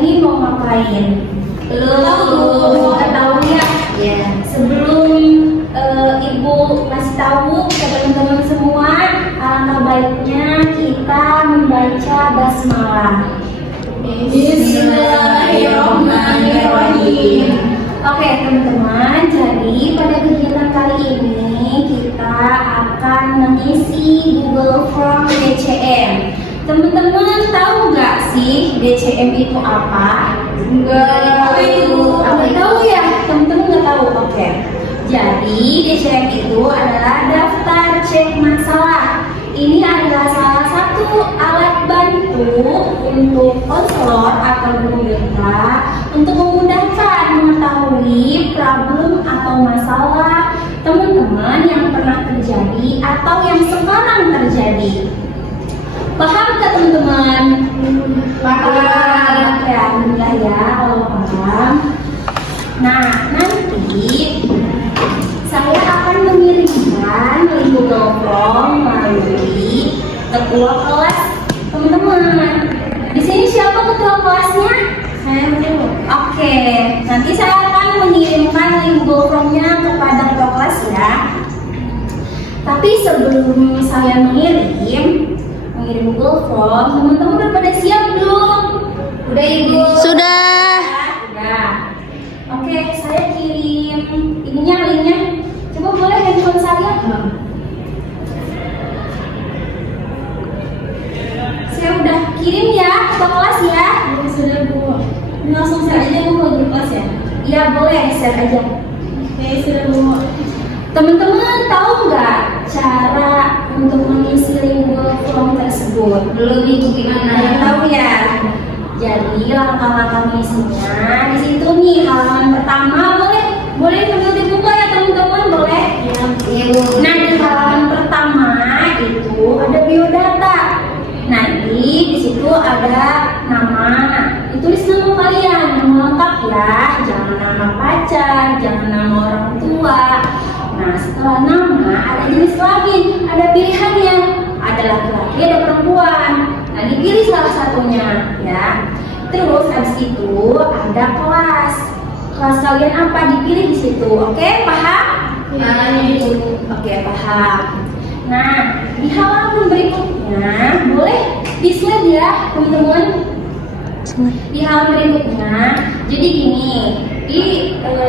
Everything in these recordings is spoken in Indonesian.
ini mau ngapain? Belum tahu ya. Ya. Sebelum Ibu kasih tahu ke teman-teman semua, alangkah baiknya kita membaca basmalah. Bismillahirrahmanirrahim. Oke teman-teman, jadi pada kegiatan kali ini kita akan mengisi Google Form DCM. Teman-teman tahu nggak sih DCM itu apa? Nggak tahu ya, teman-teman nggak tahu. Oke. Jadi DCM itu adalah daftar cek masalah. Ini adalah salah satu alat bantu untuk konselor atau guru BK untuk memudahkan mengetahui problem atau masalah teman-teman yang pernah terjadi atau yang sekarang terjadi. Paham nggak teman-teman? Paham. Ya, alhamdulillah ya kalau paham. Nah, nanti saya akan mengirimkan link Google Form melalui ketua kelas teman-teman. Di sini siapa ketua kelasnya? Saya dulu. Oke, nanti saya akan mengirimkan link Google Form-nya kepada ketua kelas ya. Tapi sebelum saya mengirim Google Form, teman-teman udah pada siap belum? Udah Ibu? Sudah. Udah. Oke, saya kirim ininya linknya. Coba boleh handphone saya? Saya udah kirim ya ke kelas ya. Sudah Bu. Langsung share aja Bu ke kelas ya. Iya boleh share aja. Oke sudah Bu. Teman-teman tahu nggak cara untuk mengisi link Google Form tersebut? Belum Ibu gimana? Tahu ya. Jadi langkah-langkah mengisinya di situ nih, halaman pertama boleh sambil dibuka ya teman-teman, boleh? Ya. Nah di halaman pertama itu ada biodata. Nanti di situ ada nama, ditulis nama kalian, nama lengkap ya, jangan nama pacar, jangan nama orang tua. Nah setelah nama ada jenis kelamin, ada pilihannya, ada laki-laki, ada perempuan. Nah dipilih salah satunya ya. Terus habis itu ada kelas. Kelas kalian apa dipilih di situ. Oke, paham? Oke, paham. Nah, di halaman berikutnya boleh di-slide ya, teman-teman. Di halaman berikutnya, jadi gini, di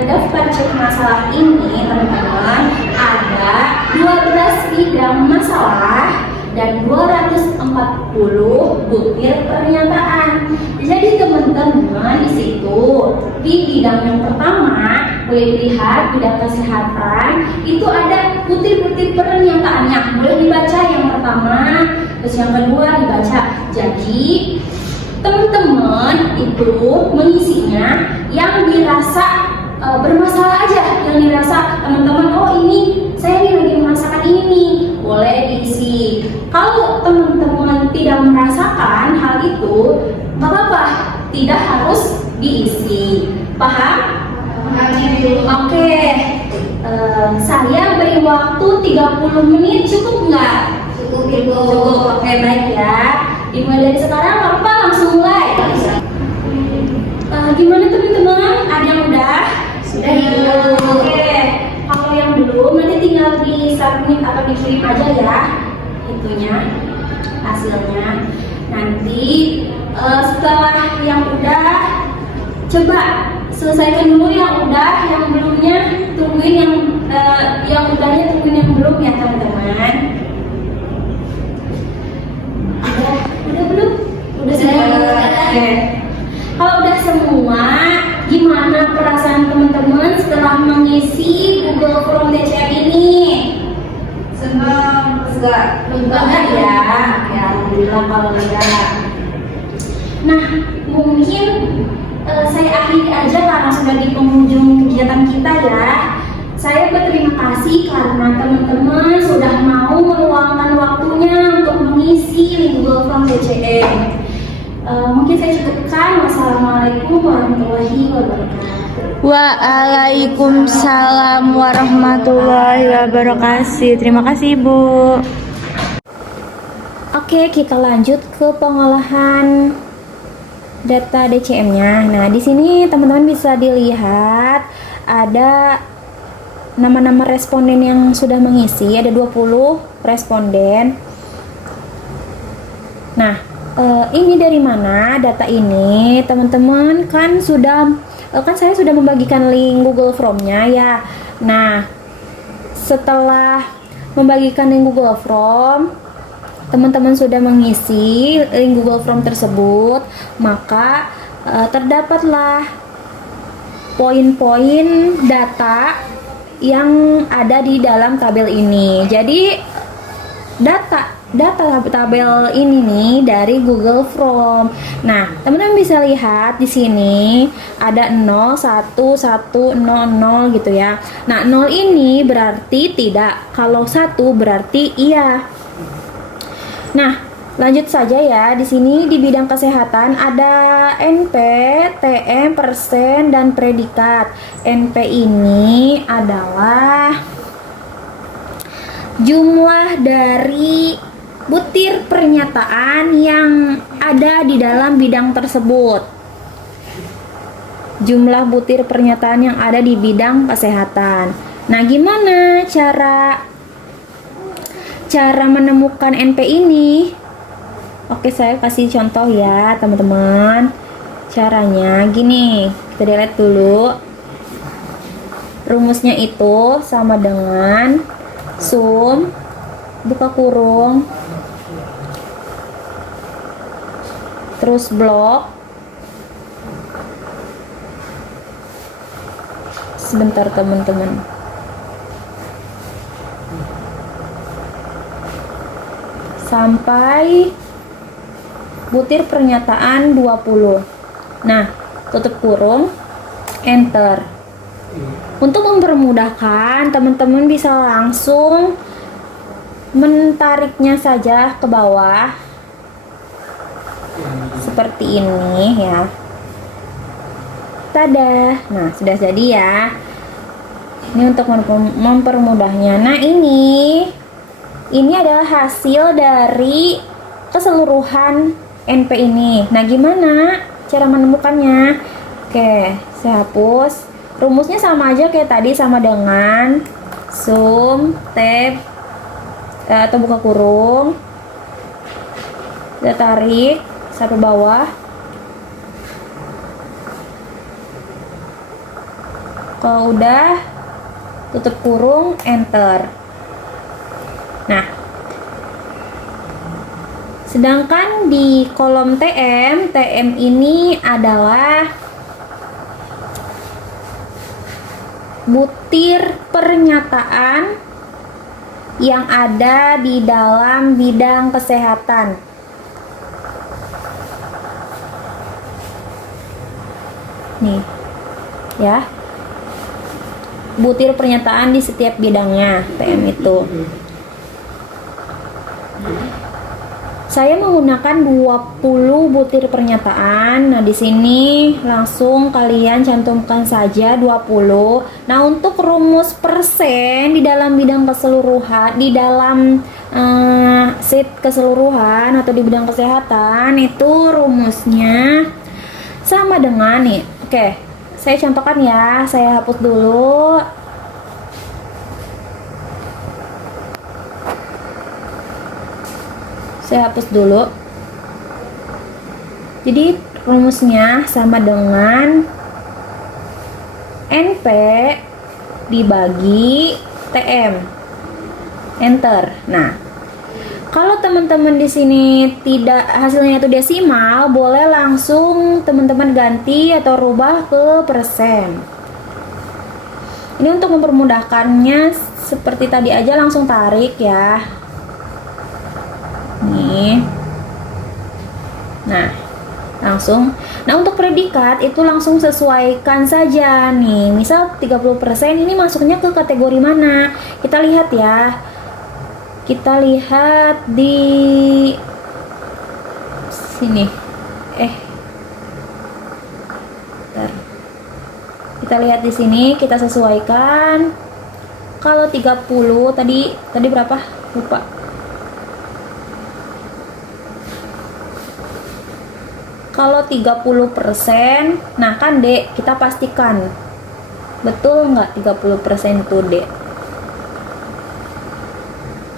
daftar cek masalah ini teman-teman ada 12 bidang masalah dan 240 butir pernyataan. Jadi teman-teman di situ di bidang yang pertama boleh dilihat bidang kesehatan itu ada butir-butir pernyataannya, boleh dibaca yang pertama, terus yang kedua dibaca. Jadi teman-teman itu mengisinya yang dirasa bermasalah aja, yang dirasa teman-teman oh ini saya nih lagi merasakan ini nih, boleh diisi. Kalau teman-teman tidak merasakan hal itu, nggak apa-apa, tidak harus diisi. Paham? Oke. Saya beri waktu 30 menit, cukup nggak? Cukup Ibu. Cukup. Oke, baik ya. Dimulai dari sekarang, apa langsung mulai? Gimana teman-teman? Ada yang udah? Sudah Ibu. Oke. Kalau yang belum nanti tinggal di submit atau dikirim aja ya itunya hasilnya. Nanti setelah yang udah coba selesaikan dulu yang udah, yang belumnya tungguin yang udahnya tungguin yang belum ya teman-teman. Udah belum? Udah semua. Oke. Kalau udah semua, gimana perasaan teman-teman setelah mengisi Google Form DCM ini? Senang, enggak ya? Ya, alhamdulillah kalau enggak. Nah, mungkin saya akhiri aja karena sudah di penghujung kegiatan kita ya. Saya berterima kasih karena teman-teman sudah mau meluangkan waktunya untuk mengisi Google Form DCM. Mungkin saya cukupkan. Wassalamualaikum warahmatullahi wabarakatuh. Waalaikumsalam warahmatullahi wabarakatuh. Terima kasih Ibu. Oke, kita lanjut ke pengolahan data DCM-nya. Nah, di sini teman-teman bisa dilihat ada nama-nama responden yang sudah mengisi, ada 20 responden. Nah, ini dari mana data ini? Teman-teman kan saya sudah membagikan link Google Form-nya ya. Nah, setelah membagikan link Google Form, teman-teman sudah mengisi link Google Form tersebut, maka terdapatlah poin-poin data yang ada di dalam tabel ini. Jadi data tabel ini nih dari Google Form. Nah, teman-teman bisa lihat di sini ada 0, 1, 1, 0, 0 gitu ya. Nah, 0 ini berarti tidak. Kalau 1 berarti iya. Nah, lanjut saja ya. Di sini di bidang kesehatan ada NP, TM, persen, dan predikat. NP ini adalah jumlah dari butir pernyataan yang ada di dalam bidang tersebut. Jumlah butir pernyataan yang ada di bidang kesehatan. Nah, gimana cara menemukan NP ini? Oke, saya kasih contoh ya teman-teman. Caranya gini, kita delete dulu. Rumusnya itu sama dengan sum, buka kurung, terus blok, sebentar teman-teman. Sampai butir pernyataan 20. Nah, tutup kurung, enter. Untuk mempermudahkan, teman-teman bisa langsung mentariknya saja ke bawah seperti ini ya. Tada. Nah, sudah jadi ya. Ini untuk mempermudahnya. Nah, ini adalah hasil dari keseluruhan NP ini. Nah, gimana cara menemukannya? Oke, saya hapus. Rumusnya sama aja kayak tadi, sama dengan sum, tab, atau buka kurung. Kita tarik sampai bawah. Kalau udah, tutup kurung, enter. Nah, sedangkan di kolom TM ini adalah butir pernyataan yang ada di dalam bidang kesehatan. Nih, ya. Butir pernyataan di setiap bidangnya TM itu. Saya menggunakan 20 butir pernyataan. Nah, di sini langsung kalian cantumkan saja 20. Nah, untuk rumus persen di dalam bidang keseluruhan, di dalam sheet keseluruhan atau di bidang kesehatan itu rumusnya sama dengan nih. Oke, saya contohkan ya. Saya hapus dulu. Saya hapus dulu. Jadi rumusnya sama dengan NP dibagi TM. Enter. Nah, kalau teman-teman di sini tidak hasilnya itu desimal, boleh langsung teman-teman ganti atau rubah ke persen. Ini untuk mempermudahkannya seperti tadi aja, langsung tarik ya. Nih. Nah, langsung. Nah, untuk predikat itu langsung sesuaikan saja nih. Misal 30% ini masuknya ke kategori mana? Kita lihat ya. Kita lihat di sini. Bentar. Kita lihat di sini, kita sesuaikan. Kalau 30 tadi berapa? Lupa. kalau 30%, nah kan Dek, kita pastikan. Betul nggak 30% itu Dek?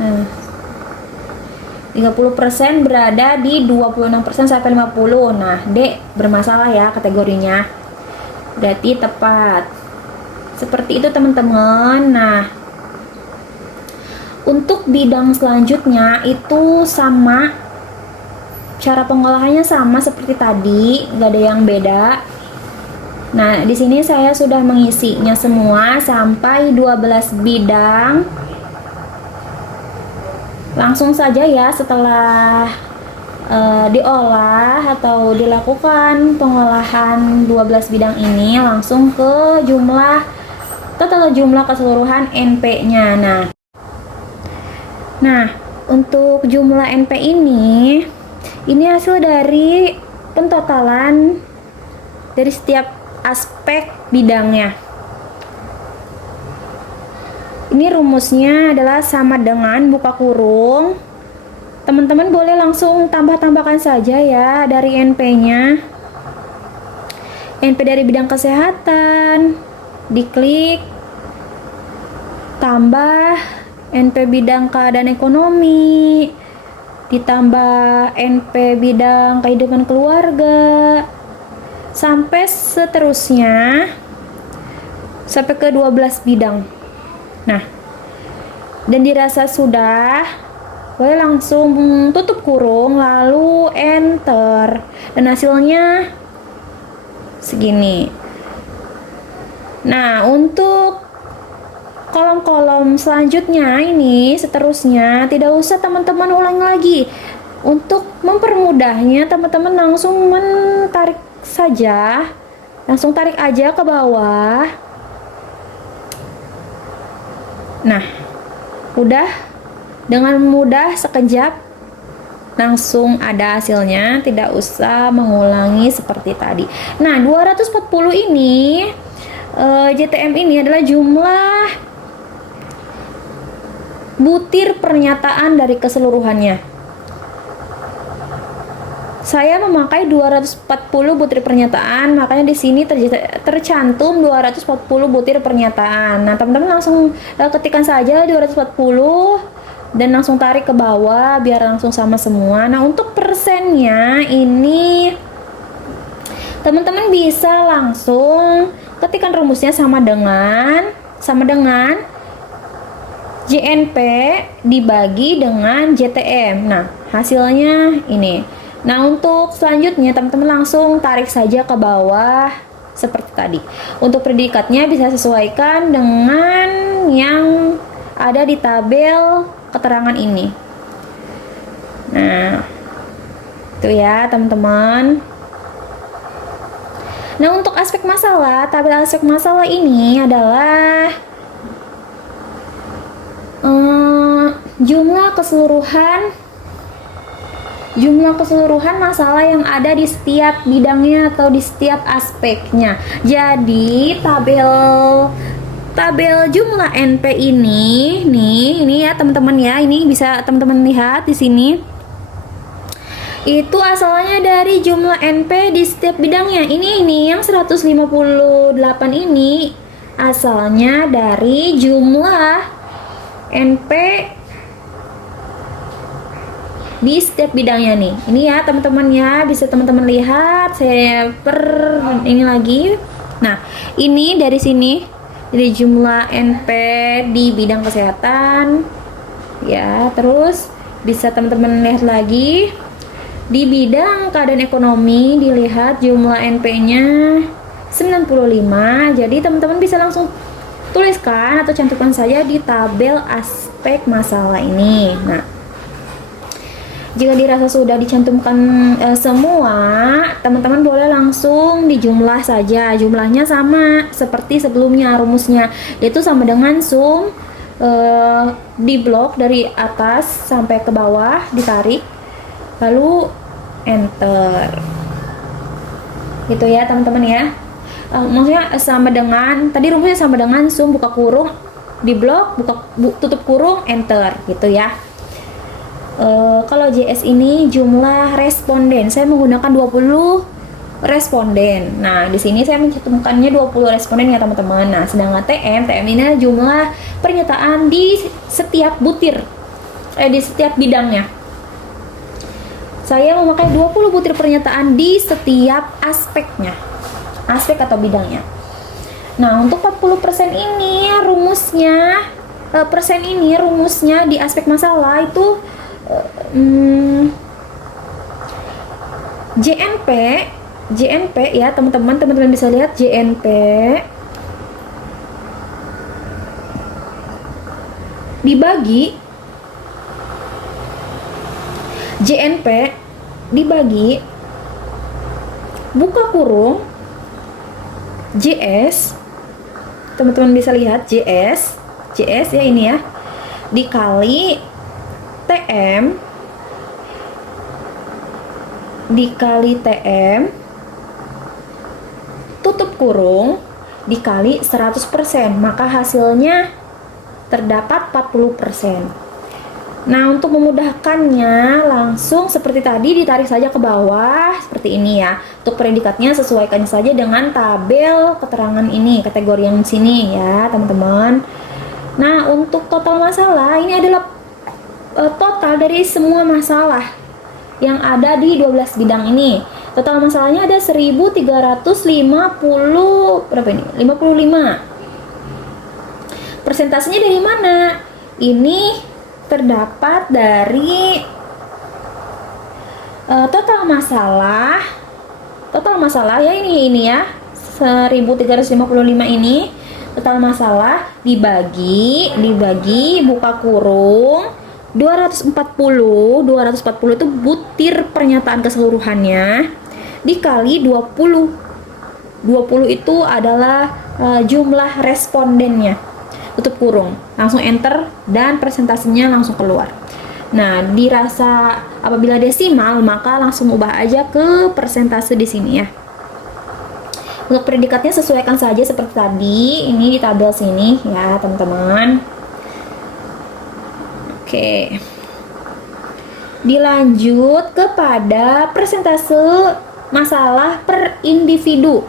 Nah, 30% berada di 26% sampai 50. Nah, Dek bermasalah ya kategorinya. Berarti tepat. Seperti itu teman-teman. Nah, untuk bidang selanjutnya itu sama, cara pengolahannya sama seperti tadi, nggak ada yang beda. Nah, di sini saya sudah mengisinya semua sampai 12 bidang. Langsung saja ya setelah diolah atau dilakukan pengolahan 12 bidang ini, langsung ke total jumlah keseluruhan NP-nya. Nah, untuk jumlah NP ini hasil dari pentotalan dari setiap aspek bidangnya. Ini rumusnya adalah sama dengan buka kurung. Teman-teman boleh langsung tambah-tambahkan saja ya dari NP-nya. NP dari bidang kesehatan, diklik, tambah NP bidang keadaan ekonomi, ditambah NP bidang kehidupan keluarga, sampai seterusnya, sampai ke 12 bidang. Nah, dan dirasa sudah, boleh langsung tutup kurung, lalu enter, dan hasilnya segini. Nah, untuk kolom-kolom selanjutnya ini seterusnya tidak usah teman-teman ulang lagi. Untuk mempermudahnya, teman-teman langsung tarik aja ke bawah. Nah, udah, dengan mudah sekejap langsung ada hasilnya, tidak usah mengulangi seperti tadi. Nah, 240 ini JTM ini adalah jumlah butir pernyataan dari keseluruhannya. Saya memakai 240 butir pernyataan, makanya di sini tercantum 240 butir pernyataan. Nah, teman-teman langsung ketikkan saja 240 dan langsung tarik ke bawah biar langsung sama semua. Nah, untuk persennya ini teman-teman bisa langsung ketikkan rumusnya sama dengan JNP dibagi dengan JTM. Nah, hasilnya ini. Nah, untuk selanjutnya teman-teman langsung tarik saja ke bawah seperti tadi. Untuk predikatnya bisa sesuaikan dengan yang ada di tabel keterangan ini. Nah, itu ya teman-teman. Nah, untuk aspek masalah, tabel aspek masalah ini adalah jumlah keseluruhan masalah yang ada di setiap bidangnya atau di setiap aspeknya. Jadi tabel jumlah NP ini ya teman-teman ya, ini bisa teman-teman lihat di sini. Itu asalnya dari jumlah NP di setiap bidangnya. Ini yang 158 ini asalnya dari jumlah NP di setiap bidangnya nih. Ini ya teman-teman ya, bisa teman-teman lihat. Saya ini lagi. Nah, ini dari sini dari jumlah NP di bidang kesehatan ya. Terus bisa teman-teman lihat lagi di bidang keadaan ekonomi, dilihat jumlah NP-nya 95. Jadi teman-teman bisa langsung tuliskan atau cantumkan saja di tabel aspek masalah ini. Nah, jika dirasa sudah dicantumkan semua, teman-teman boleh langsung dijumlah saja. Jumlahnya sama seperti sebelumnya rumusnya, yaitu sama dengan sum di blok dari atas sampai ke bawah, ditarik, lalu enter. Gitu ya teman-teman ya. Maksudnya sama dengan tadi rumusnya, sama dengan sum buka kurung di blok, tutup kurung, enter gitu ya. Kalau JS ini jumlah responden, saya menggunakan 20 responden. Nah, di sini saya mencantumkannya 20 responden ya teman-teman. Nah, sedangkan TM ini adalah jumlah pernyataan di setiap butir, di setiap bidangnya. Saya memakai 20 butir pernyataan di setiap aspeknya, aspek atau bidangnya. Nah, untuk 40% ini rumusnya, rumusnya di aspek masalah itu JNP ya teman-teman bisa lihat JNP dibagi buka kurung JS, teman-teman bisa lihat JS ya ini ya, dikali TM tutup kurung dikali 100%, maka hasilnya terdapat 40%. Nah, untuk memudahkannya langsung seperti tadi ditarik saja ke bawah seperti ini ya. Untuk predikatnya sesuaikan saja dengan tabel keterangan ini, kategori yang sini ya, teman-teman. Nah, untuk total masalah ini adalah total dari semua masalah yang ada di 12 bidang ini. Total masalahnya ada 1350 berapa ini? 55. Persentasenya dari mana? Ini terdapat dari total masalah ya, ini ya 1355 ini total masalah dibagi buka kurung 240 itu butir pernyataan keseluruhannya dikali 20 itu adalah jumlah respondennya, tutup kurung, langsung enter dan presentasinya langsung keluar. Nah, dirasa apabila desimal maka langsung ubah aja ke persentase di sini ya. Untuk predikatnya sesuaikan saja seperti tadi, ini di tabel sini ya teman-teman. Oke. Dilanjut kepada persentase masalah per individu.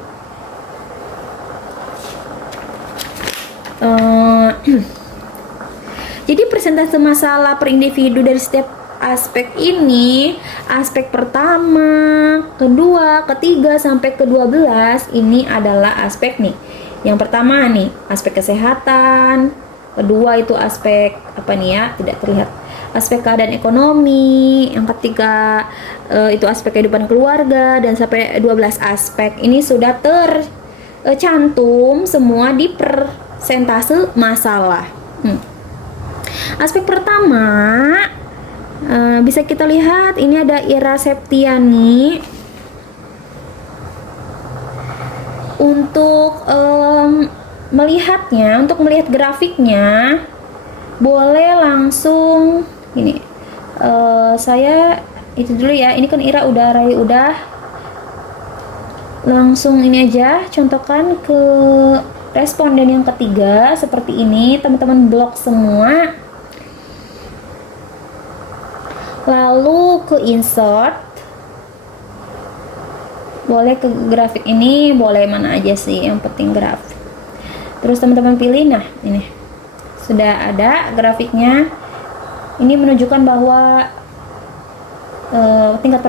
Jadi persentase masalah per individu dari setiap aspek ini, aspek pertama, kedua, ketiga sampai ke-12 ini adalah aspek nih. Yang pertama nih, aspek kesehatan, kedua itu aspek apa nih ya, tidak terlihat. Aspek keadaan ekonomi, yang ketiga itu aspek kehidupan keluarga, dan sampai 12 aspek ini sudah tercantum semua di persentase masalah. Aspek pertama bisa kita lihat ini ada Ira Septiani. Untuk melihatnya, untuk melihat grafiknya boleh langsung ini. Saya itu dulu ya. Ini kan Ira udah langsung ini aja contohkan ke responden yang ketiga seperti ini, teman-teman blok semua. Lalu ke insert, boleh ke grafik ini, boleh mana aja sih, yang penting grafik. Terus teman-teman pilih, nah ini sudah ada grafiknya. Ini menunjukkan bahwa tingkat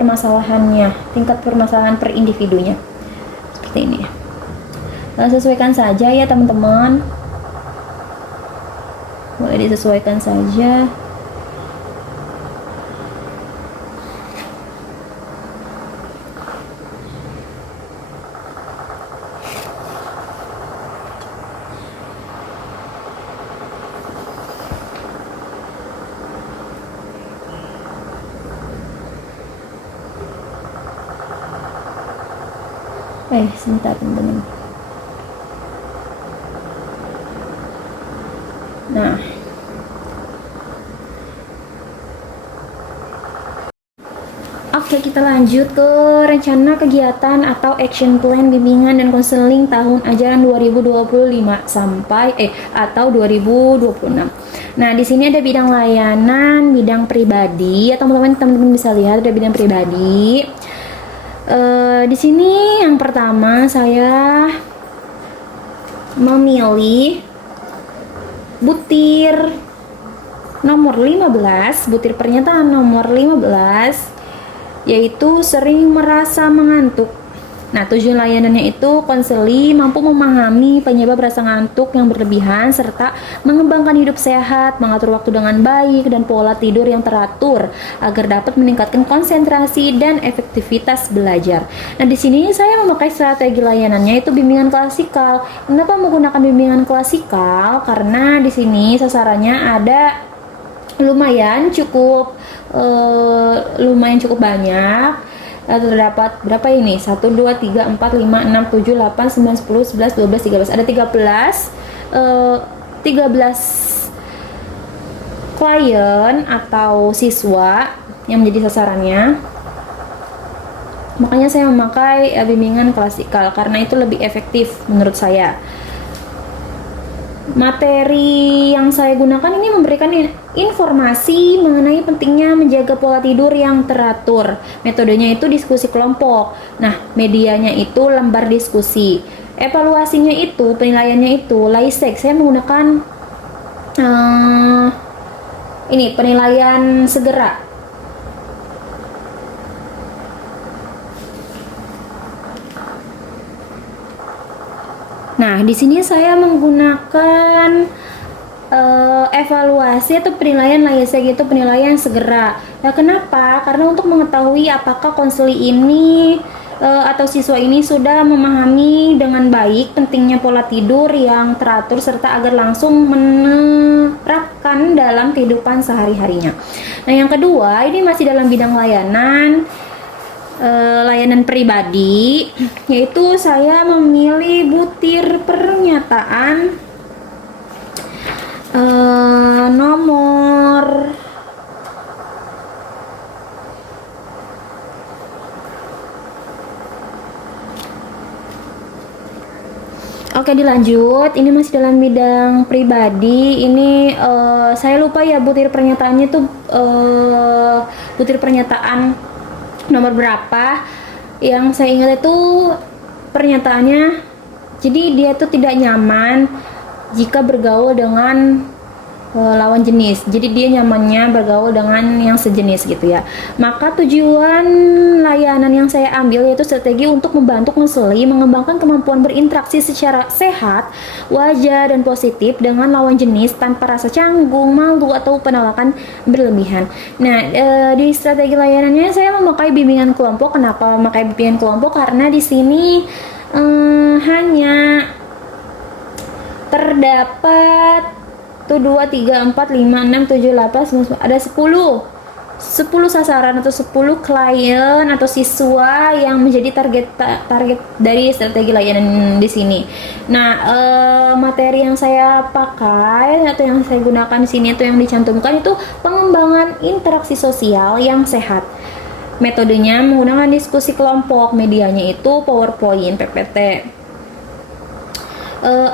permasalahan per individunya seperti ini. Sesuaikan saja ya teman-teman, boleh disesuaikan saja. Sebentar teman-teman. Nah, oke, kita lanjut ke rencana kegiatan atau action plan bimbingan dan konseling tahun ajaran 2025 sampai atau 2026. Nah, di sini ada bidang layanan, bidang pribadi, ya teman-teman bisa lihat ada bidang pribadi. Di sini yang pertama saya memilih butir nomor 15, butir pernyataan nomor 15, yaitu sering merasa mengantuk. Nah, tujuan layanannya itu konseli mampu memahami penyebab rasa ngantuk yang berlebihan serta mengembangkan hidup sehat, mengatur waktu dengan baik dan pola tidur yang teratur agar dapat meningkatkan konsentrasi dan efektivitas belajar. Nah, di sini saya memakai strategi layanannya itu bimbingan klasikal. Kenapa menggunakan bimbingan klasikal? Karena di sini sasarannya ada lumayan cukup banyak. Terdapat berapa ini? 1, 2, 3, 4, 5, 6, 7, 8, 9, 10, 11, 12, 13. Ada 13 klien atau siswa yang menjadi sasarannya. Makanya saya memakai bimbingan klasikal karena itu lebih efektif menurut saya. Materi yang saya gunakan ini memberikan informasi mengenai pentingnya menjaga pola tidur yang teratur. Metodenya itu diskusi kelompok. Nah, medianya itu lembar diskusi. Evaluasinya itu, penilaiannya itu LAISEG. Saya menggunakan ini penilaian segera. Nah, di sini saya menggunakan evaluasi atau penilaian LAISEG itu penilaian segera. Nah, kenapa? Karena untuk mengetahui apakah konseli ini atau siswa ini sudah memahami dengan baik pentingnya pola tidur yang teratur serta agar langsung menerapkan dalam kehidupan sehari-harinya. Nah, yang kedua, ini masih dalam bidang layanan pribadi, yaitu saya memilih butir pernyataan nomor Oke, dilanjut. Ini masih dalam bidang pribadi. Ini saya lupa ya butir pernyataannya tuh butir pernyataan nomor berapa. Yang saya ingat itu pernyataannya, jadi dia tuh tidak nyaman jika bergaul dengan lawan jenis. Jadi dia nyamannya bergaul dengan yang sejenis gitu ya. Maka tujuan layanan yang saya ambil yaitu strategi untuk membantu konseli mengembangkan kemampuan berinteraksi secara sehat, wajar dan positif dengan lawan jenis tanpa rasa canggung, malu atau penolakan berlebihan. Nah, di strategi layanannya saya memakai bimbingan kelompok. Kenapa memakai bimbingan kelompok? Karena di sini hanya terdapat 1, 2, 3, 4, 5, 6, 7, 8, 9, ada 10 sasaran atau 10 klien atau siswa yang menjadi target dari strategi layanan di sini. Nah, materi yang saya pakai atau yang saya gunakan di sini itu yang dicantumkan itu pengembangan interaksi sosial yang sehat. Metodenya menggunakan diskusi kelompok, medianya itu PowerPoint, PPT.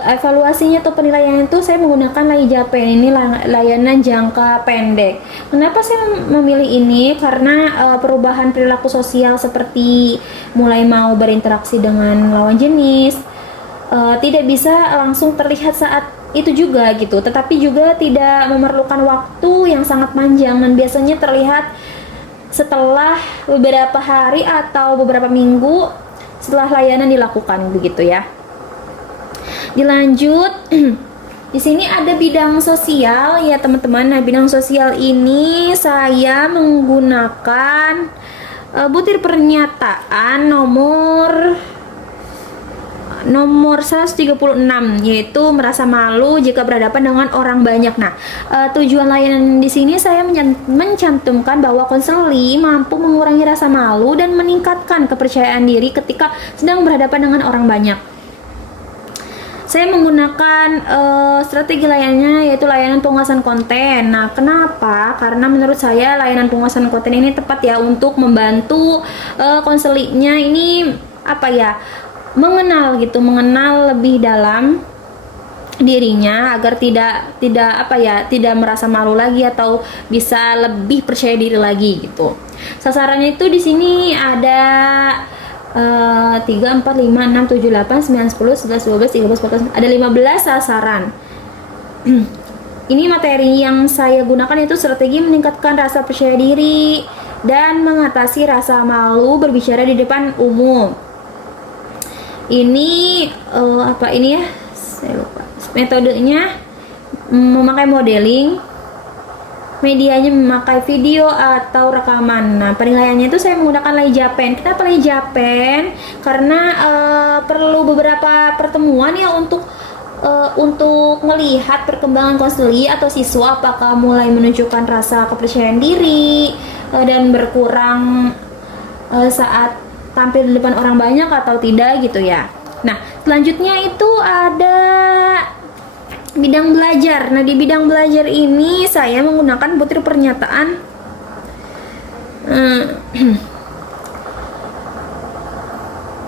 Evaluasinya atau penilaian itu saya menggunakan LAIJAPE, ini layanan jangka pendek. Kenapa saya memilih ini? Karena perubahan perilaku sosial seperti mulai mau berinteraksi dengan lawan jenis tidak bisa langsung terlihat saat itu juga gitu, tetapi juga tidak memerlukan waktu yang sangat panjang dan biasanya terlihat setelah beberapa hari atau beberapa minggu setelah layanan dilakukan begitu ya. Dilanjut, di sini ada bidang sosial ya teman-teman. Nah, bidang sosial ini saya menggunakan butir pernyataan nomor 136, yaitu merasa malu jika berhadapan dengan orang banyak. Nah, tujuan layanan di sini saya mencantumkan bahwa konseli mampu mengurangi rasa malu dan meningkatkan kepercayaan diri ketika sedang berhadapan dengan orang banyak. Saya menggunakan strategi layanannya yaitu layanan penguasaan konten. Nah, kenapa? Karena menurut saya layanan penguasaan konten ini tepat ya untuk membantu konselinya ini mengenal lebih dalam dirinya agar tidak merasa malu lagi atau bisa lebih percaya diri lagi gitu. Sasarannya itu di sini ada 3, 4, 5, 6, 7, 8, 9, 10, 11, 12, 13, 14, ada 15 sasaran. Ini materi yang saya gunakan itu strategi meningkatkan rasa percaya diri dan mengatasi rasa malu berbicara di depan umum. Ini apa ini ya? Saya lupa. Metodenya memakai modeling, medianya memakai video atau rekaman. Nah, penilaiannya itu saya menggunakan Leijapen. Kenapa Leijapen? Karena perlu beberapa pertemuan ya untuk melihat perkembangan konseli atau siswa, apakah mulai menunjukkan rasa kepercayaan diri dan berkurang saat tampil di depan orang banyak atau tidak gitu ya. Nah, selanjutnya itu ada bidang belajar. Nah, di bidang belajar ini saya menggunakan butir pernyataan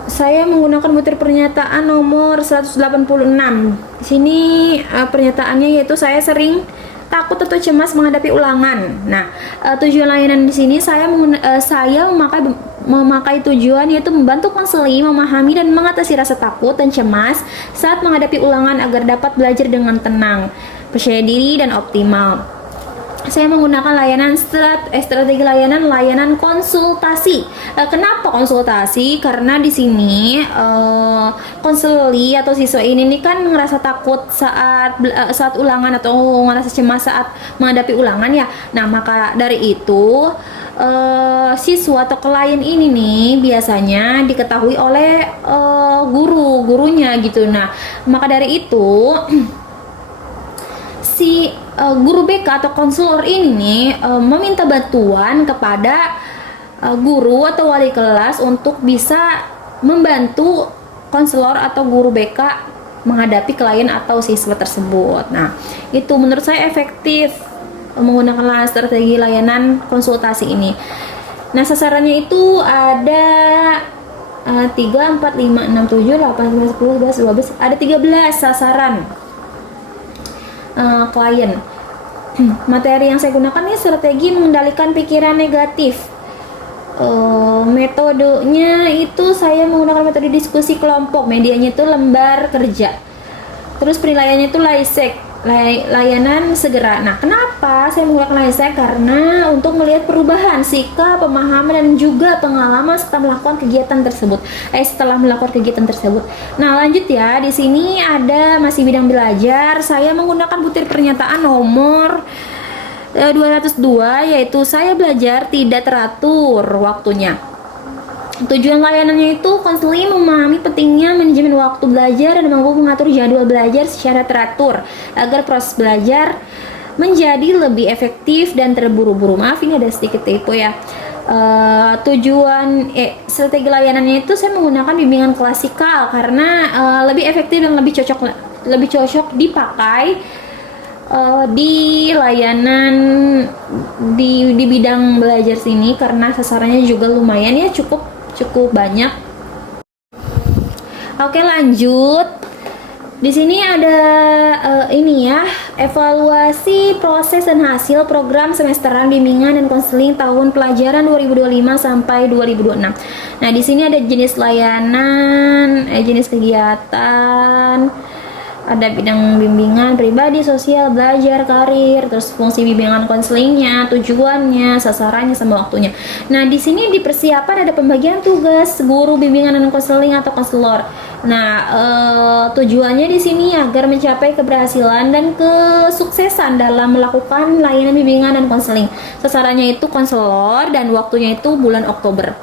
saya menggunakan butir pernyataan nomor 186. Di sini pernyataannya yaitu saya sering takut atau cemas menghadapi ulangan. Nah, tujuan layanan di sini saya memakai tujuan yaitu membantu konseli memahami dan mengatasi rasa takut dan cemas saat menghadapi ulangan agar dapat belajar dengan tenang, percaya diri dan optimal. Saya menggunakan strategi layanan konsultasi. Kenapa konsultasi? Karena di sini konseli atau siswa ini kan ngerasa takut saat ulangan atau ngerasa cemas saat menghadapi ulangan ya. Nah, maka dari itu siswa atau klien ini nih biasanya diketahui oleh gurunya gitu. Nah, maka dari itu si guru BK atau konselor ini meminta bantuan kepada guru atau wali kelas untuk bisa membantu konselor atau guru BK menghadapi klien atau siswa tersebut. Nah, itu menurut saya efektif menggunakan strategi layanan konsultasi ini. Nah, sasarannya itu ada 3, 4, 5, 6, 7, 8, 9, 10, 11, 12, ada 13 sasaran klien. Materi yang saya gunakan ini strategi mengendalikan pikiran negatif. Metodenya itu saya menggunakan metode diskusi kelompok, medianya itu lembar kerja. Terus penilaiannya itu layanan segera. Nah, kenapa saya menggunakan LAISEC? Karena untuk melihat perubahan sikap, pemahaman dan juga pengalaman setelah melakukan kegiatan tersebut. Nah, lanjut ya. Di sini ada masih bidang belajar. Saya menggunakan butir pernyataan nomor 202, yaitu saya belajar tidak teratur waktunya. Tujuan layanannya itu konseli memahami pentingnya manajemen waktu belajar dan mampu mengatur jadwal belajar secara teratur agar proses belajar menjadi lebih efektif dan terburu-buru. Maaf, ini ada sedikit typo ya. Strategi layanannya itu saya menggunakan bimbingan klasikal karena lebih efektif dan lebih cocok dipakai di layanan di bidang belajar sini karena sasarannya juga lumayan ya, cukup banyak. Oke, lanjut. Di sini ada ini ya, evaluasi proses dan hasil program semesteran bimbingan dan konseling tahun pelajaran 2025 sampai 2026. Nah, di sini ada jenis layanan, jenis kegiatan, ada bidang bimbingan pribadi, sosial, belajar, karir, terus fungsi bimbingan konselingnya, tujuannya, sasarannya, sama waktunya. Nah, di sini di persiapan ada pembagian tugas guru bimbingan dan konseling atau konselor. Nah, tujuannya di sini agar mencapai keberhasilan dan kesuksesan dalam melakukan layanan bimbingan dan konseling. Sasarannya itu konselor dan waktunya itu bulan Oktober.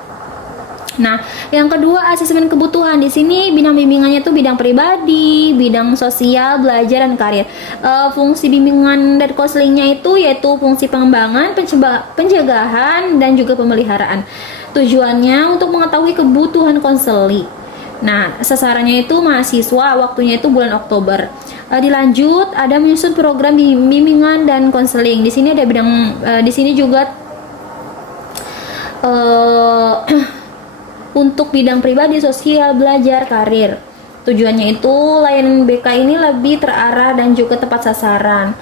Nah, yang kedua asesmen kebutuhan. Di sini bidang bimbingannya itu bidang pribadi, bidang sosial, belajar dan karir. Fungsi bimbingan dan konselingnya itu yaitu fungsi pengembangan, penjagaan dan juga pemeliharaan. Tujuannya untuk mengetahui kebutuhan konseli. Nah, sasarannya itu mahasiswa, waktunya itu bulan Oktober. Dilanjut ada menyusun program bimbingan dan konseling. Di sini ada bidang di sini juga untuk bidang pribadi, sosial, belajar, karir. Tujuannya itu layanan BK ini lebih terarah dan juga tepat sasaran.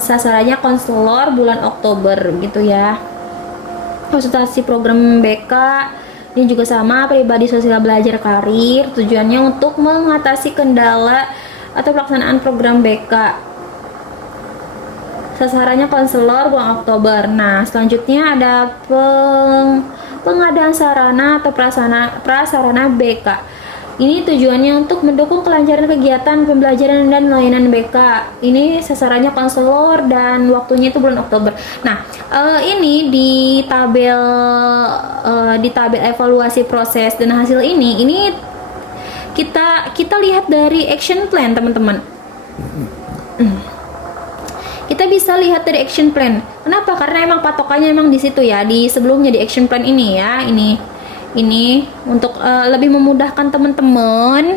Sasarannya konselor bulan Oktober gitu ya. Konsultasi program BK Ini juga sama, pribadi sosial belajar karir, tujuannya untuk mengatasi kendala atau pelaksanaan program BK. Sasarannya konselor bulan Oktober. Nah, selanjutnya ada pengadaan sarana atau prasarana BK. Ini tujuannya untuk mendukung kelancaran kegiatan pembelajaran dan layanan BK. Ini sasarannya konselor dan waktunya itu bulan Oktober. Nah, ini di tabel evaluasi proses dan hasil ini kita lihat dari action plan, teman-teman. Kita bisa lihat dari action plan. Kenapa? Karena emang patokannya emang di situ ya, di sebelumnya di action plan ini ya, ini untuk lebih memudahkan teman-teman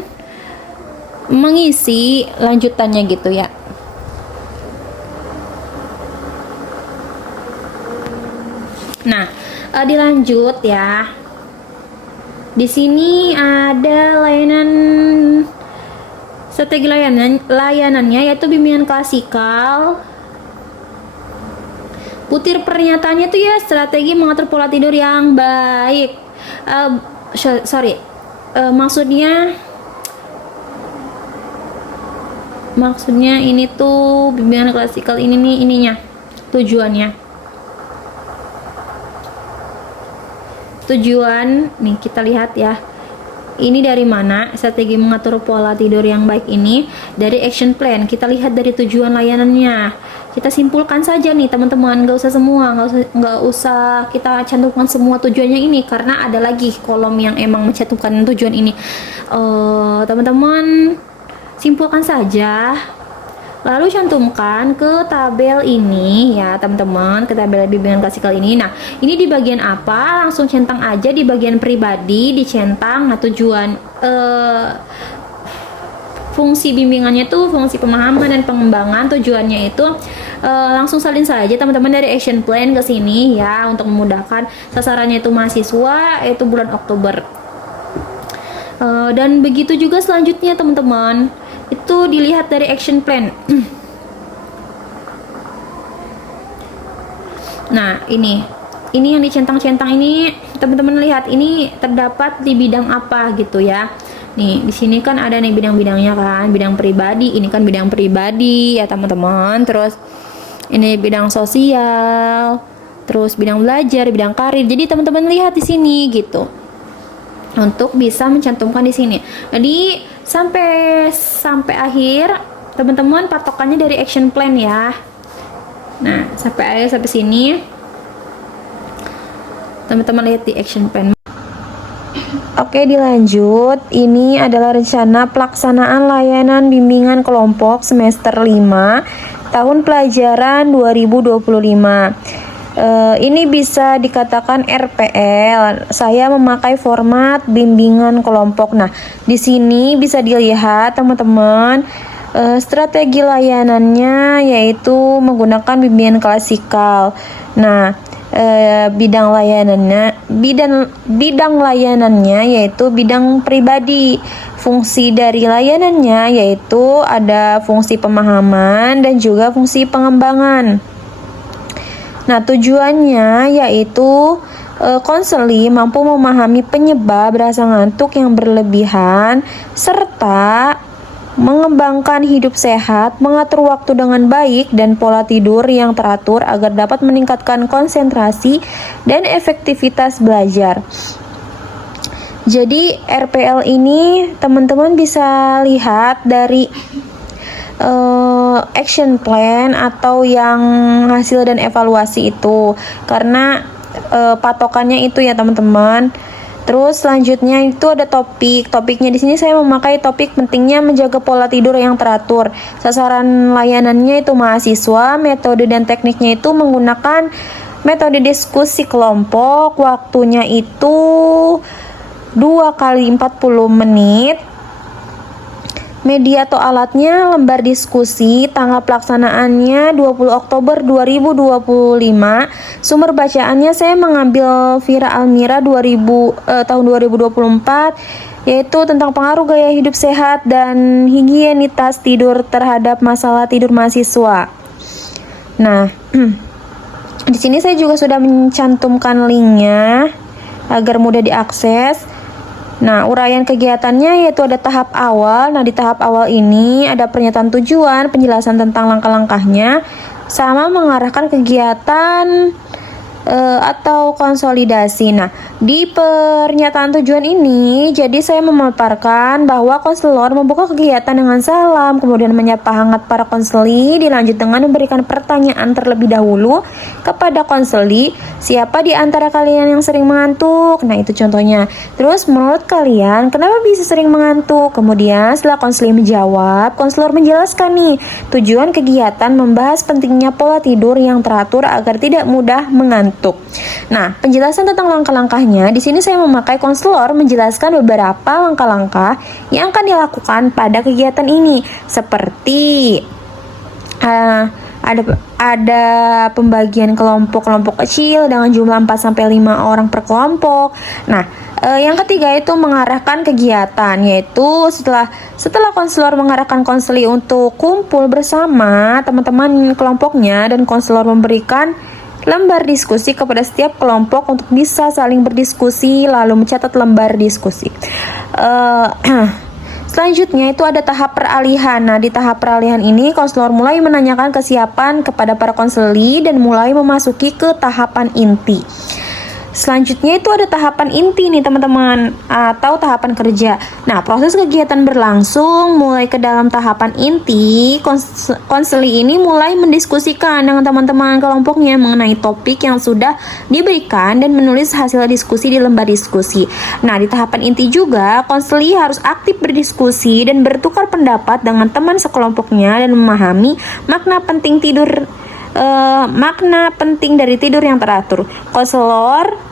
mengisi lanjutannya gitu ya. Nah, dilanjut ya. Di sini ada strategi layanannya yaitu bimbingan klasikal. Butir pernyataannya itu ya, strategi mengatur pola tidur yang baik. Maksudnya ini tuh bimbingan klasikal ini nih, ininya tujuan nih, kita lihat ya. Ini dari mana? Strategi mengatur pola tidur yang baik ini dari action plan. Kita lihat dari tujuan layanannya. Kita simpulkan saja nih teman-teman, nggak usah kita cantumkan semua tujuannya ini, karena ada lagi kolom yang emang mencantumkan tujuan ini. Teman-teman simpulkan saja, lalu cantumkan ke tabel ini ya teman-teman, ke tabel bimbingan klasikal ini. Nah, ini di bagian apa? Langsung centang aja di bagian pribadi, dicentang. Nah, tujuan fungsi bimbingannya itu fungsi pemahaman dan pengembangan. Tujuannya itu langsung salin saja teman-teman dari action plan ke sini ya, untuk memudahkan. Sasarannya itu mahasiswa, yaitu bulan Oktober. Dan begitu juga selanjutnya teman-teman, itu dilihat dari action plan. Nah, ini yang dicentang-centang ini teman-teman lihat, ini terdapat di bidang apa gitu ya. Nih, di sini kan ada nih bidang-bidangnya kan, bidang pribadi, ini kan bidang pribadi ya teman-teman. Terus ini bidang sosial, terus bidang belajar, bidang karir. Jadi teman-teman lihat di sini gitu, untuk bisa mencantumkan di sini. Jadi sampai akhir teman-teman patokannya dari action plan ya. Nah, sampai sini teman-teman lihat di action plan. Oke, dilanjut. Ini adalah rencana pelaksanaan layanan bimbingan kelompok semester 5 tahun pelajaran 2025. Ini bisa dikatakan RPL. Saya memakai format bimbingan kelompok. Nah, di sini bisa dilihat teman-teman, strategi layanannya yaitu menggunakan bimbingan klasikal. Nah, bidang layanannya yaitu bidang pribadi. Fungsi dari layanannya yaitu ada fungsi pemahaman dan juga fungsi pengembangan. Nah, tujuannya yaitu konseli mampu memahami penyebab rasa ngantuk yang berlebihan serta mengembangkan hidup sehat, mengatur waktu dengan baik, dan pola tidur yang teratur agar dapat meningkatkan konsentrasi dan efektivitas belajar. Jadi RPL ini teman-teman bisa lihat dari action plan atau yang hasil dan evaluasi itu, karena patokannya itu ya teman-teman. Terus selanjutnya itu ada topiknya. Di sini saya memakai topik pentingnya menjaga pola tidur yang teratur. Sasaran layanannya itu mahasiswa. Metode dan tekniknya itu menggunakan metode diskusi kelompok. Waktunya itu 2 kali 40 menit. Media atau alatnya lembar diskusi. Tanggal pelaksanaannya 20 Oktober 2025. Sumber bacaannya saya mengambil Vira Almira tahun 2024, yaitu tentang pengaruh gaya hidup sehat dan higienitas tidur terhadap masalah tidur mahasiswa. Nah, di sini saya juga sudah mencantumkan linknya agar mudah diakses. Nah, uraian kegiatannya yaitu ada tahap awal. Nah, di tahap awal ini ada pernyataan tujuan, penjelasan tentang langkah-langkahnya, sama mengarahkan kegiatan atau konsolidasi. Nah, di pernyataan tujuan ini, jadi saya memaparkan bahwa konselor membuka kegiatan dengan salam, kemudian menyapa hangat para konseli, dilanjut dengan memberikan pertanyaan terlebih dahulu kepada konseli, siapa di antara kalian yang sering mengantuk? Nah, itu contohnya. Terus, menurut kalian, kenapa bisa sering mengantuk? Kemudian, setelah konseli menjawab, konselor menjelaskan nih, tujuan kegiatan membahas pentingnya pola tidur yang teratur agar tidak mudah mengantuk. Nah, penjelasan tentang langkah-langkahnya, di sini saya memakai konselor menjelaskan beberapa langkah-langkah yang akan dilakukan pada kegiatan ini, seperti ada pembagian kelompok-kelompok kecil dengan jumlah 4-5 orang per kelompok. Nah, yang ketiga itu mengarahkan kegiatan, yaitu setelah konselor mengarahkan konseli untuk kumpul bersama teman-teman kelompoknya, dan konselor memberikan lembar diskusi kepada setiap kelompok untuk bisa saling berdiskusi, lalu mencatat lembar diskusi. Selanjutnya itu ada tahap peralihan. Nah, di tahap peralihan ini konselor mulai menanyakan kesiapan kepada para konseli dan mulai memasuki ke tahapan inti. Selanjutnya itu ada tahapan inti nih teman-teman, atau tahapan kerja. Nah, proses kegiatan berlangsung mulai ke dalam tahapan inti. Konseli ini mulai mendiskusikan dengan teman-teman kelompoknya mengenai topik yang sudah diberikan dan menulis hasil diskusi di lembar diskusi. Nah, di tahapan inti juga konseli harus aktif berdiskusi dan bertukar pendapat dengan teman sekelompoknya dan memahami makna penting dari tidur yang teratur. Konselor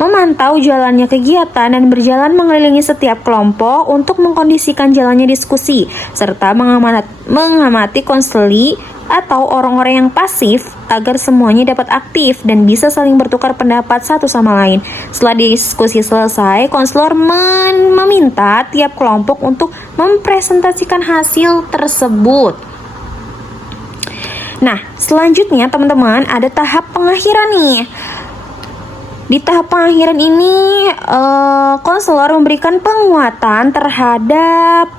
memantau jalannya kegiatan dan berjalan mengelilingi setiap kelompok untuk mengkondisikan jalannya diskusi, serta mengamati konseli atau orang-orang yang pasif agar semuanya dapat aktif dan bisa saling bertukar pendapat satu sama lain. Setelah diskusi selesai, konselor meminta tiap kelompok untuk mempresentasikan hasil tersebut. Nah, selanjutnya teman-teman ada tahap pengakhiran nih. Di tahap pengakhiran ini, konselor memberikan penguatan terhadap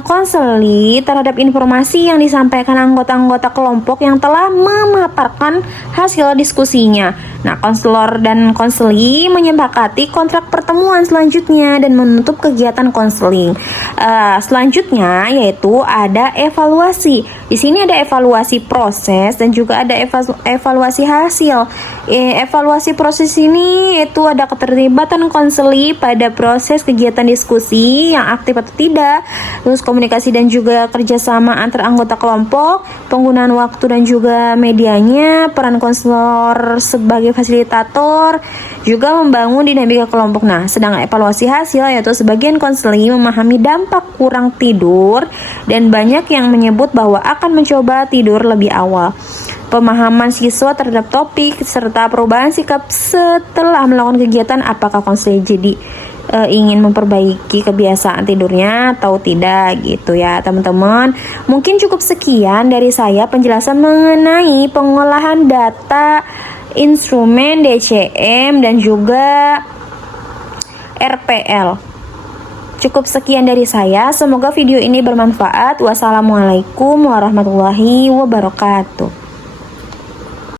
konseli terhadap informasi yang disampaikan anggota-anggota kelompok yang telah memaparkan hasil diskusinya. Nah, konselor dan konseli menyepakati kontrak pertemuan selanjutnya dan menutup kegiatan konseling. Selanjutnya yaitu ada evaluasi. Di sini ada evaluasi proses dan juga ada evaluasi hasil. Evaluasi proses ini itu ada keterlibatan konseli pada proses kegiatan diskusi yang aktif atau tidak, terus komunikasi dan juga kerjasama antar anggota kelompok, penggunaan waktu dan juga medianya, peran konselor sebagai fasilitator, juga membangun dinamika kelompok. Nah, sedangkan evaluasi hasil yaitu sebagian konseli memahami dampak kurang tidur dan banyak yang menyebut bahwa akan mencoba tidur lebih awal. Pemahaman siswa terhadap topik serta perubahan sikap setelah melakukan kegiatan, apakah konseli jadi ingin memperbaiki kebiasaan tidurnya atau tidak gitu ya teman-teman. Mungkin cukup sekian dari saya penjelasan mengenai pengolahan data instrumen DCM dan juga RPL. Cukup sekian dari saya, semoga video ini bermanfaat. Wassalamualaikum warahmatullahi wabarakatuh.